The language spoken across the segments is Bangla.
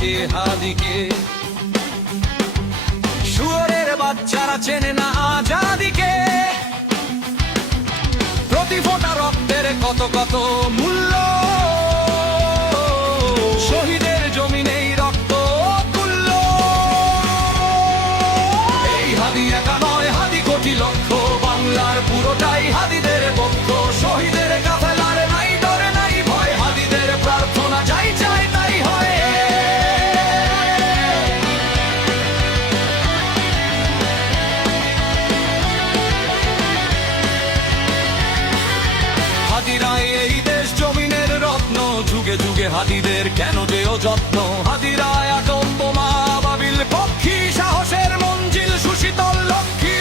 ডাকে হাদিকে। শুয়োরের বাচ্চারা চেনে না আজাদিকে, প্রতি ফোঁটা রক্তের কত কত মূল্য, শহীদের জমিনেই রক্ত তুল্য। এই হাদি একা নয়, হাদি কোটি লক্ষ, বাংলার পুরোটাই হাদিদের পক্ষ। শহীদের কাফেলার নাই ডর নাই ভয়, হাদিদের প্রার্থনা যাই চাই তাই হয়। হাদিরাই এই দেশ জমিনের রত্ন, যুগে যুগে হাদিদের কেন দেও যত্ন। হাদিরাই আটম বোমা বাবিল পক্ষী, সাহসের মঞ্জিল সুশীতল লক্ষ্মী।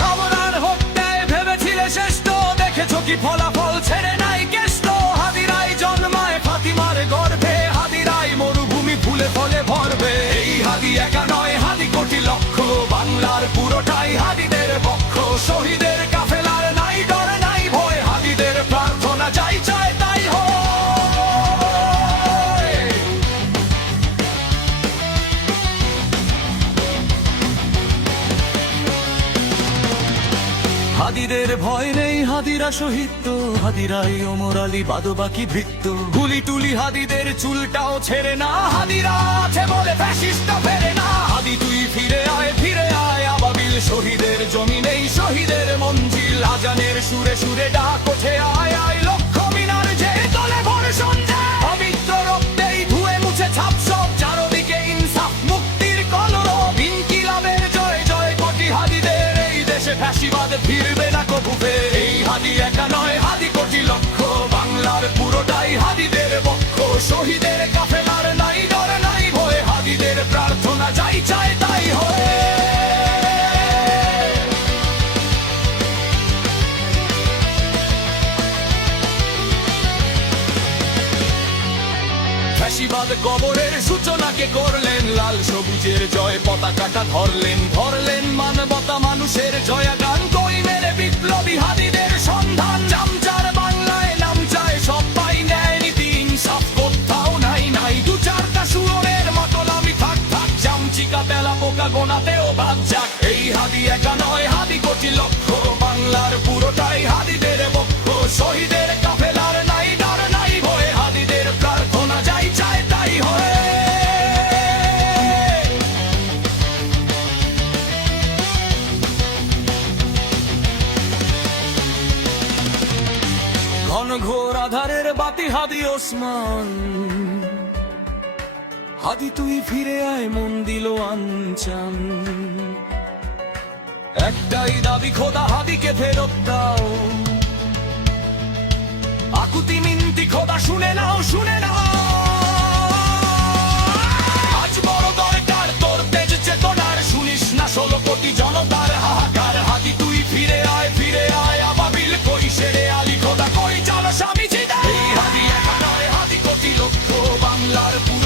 খবরার হত্যায় ভেবেছিলে শ্রেষ্ঠ, দেখেছো কি ফলাফল ছেড়ে নাই কেষ্ট। হাদিরাই জন্মায় ফাতিমার গর্ভে, হাদিরাই মরুভূমি ফুলে ফলে ভরবে। এই হাদি একা নয়, হাদি কোটি লক্ষ, বাংলার পুরোটাই হাদিদের পক্ষ। শহীদের কাফেলার নাই ডর নাই ভয়, হাদিদের প্রার্থনা যাই চায় তাই হয়। হাদিদের ভয় নেই, হাদিরা শহীদ তো, হাদিরাই ওমর আলী বাদবাকি বৃত্ত। গুলি টুলি হাদিদের চুলটাও ছেড়ে না, হাদিরা আছে বলে ফ্যাসিস্ট ফেরে না। হাদি তুই ফিরে আয় আবাবিল, শহীদের জমিনেই শহীদের মঞ্জিল। আজানের সুরে সুরে ডাক ওঠে আয় আয়, লক্ষ মিনার যে তলে ভোর সন্ধ্যা। পবিত্র রক্তেই ধুয়ে মুছে ছাপ সব, চারদিকে ইনসাফ মুক্তির কলরব। ইনকিলাবের জয় জয় কোটি হাদিদের, এই দেশে ফ্যাসিবাদ ফিরবে না কবু ফের। এই হাদি একা নয়, হাদি কোটি লক্ষ, বাংলার পুরোটাই হাদিদের পক্ষ। শহীদের কাফেলার নাই ডর নাই ভয়, হাদিদের প্রার্থনা যাই চায় তাই হয়। ফ্যাসিবাদ কবরের সূচনাকে করলেন লাল, সবুজের জয় পতাকাটা ধরলেন মানবতা মানুষের জয়াগান। কই মেরে বিপ্লবী হাদিদের সন্ধান, চামচার বাংলায় নাম চায় সবাই, ন্যায় নীতি ইনসাফ কোথাও নাই নাই। দু চারটা শুয়োরের মতলামি থাক থাক, চামচিকা তেলা পোকা গোনাতেও বাদ যাক। এই হাদি একা নয়, হাদি কোটি লক্ষ, বাংলার পুরোটাই হাদিদের পক্ষ। শহীদের কাফেলার নাই ডর নাই ভয়, হাদিদের প্রার্থনা যাই চায় তাই হয়। ঘন ঘোর আধারের বাতি হাদি ওসমান, হাদি তুই ফিরে আয় মন দিল আনচান। একটাই দাবি খোদা, হাদিকে ফেরত দাও। আকুতি মিনতি খোদা শুনে নাও শুনে নাও। আজ বড় দরকার তোর তেজ চেতনার, শুনিস না 16 কোটি জনতার হাহাকার। হাদি তুই ফিরে আয় আবাবিল কই শেরে আলী খোদা কই চলো স্বামী জিদা। এই হাদি একা নয়, হাদি কোটি লক্ষ, বাংলার পুরো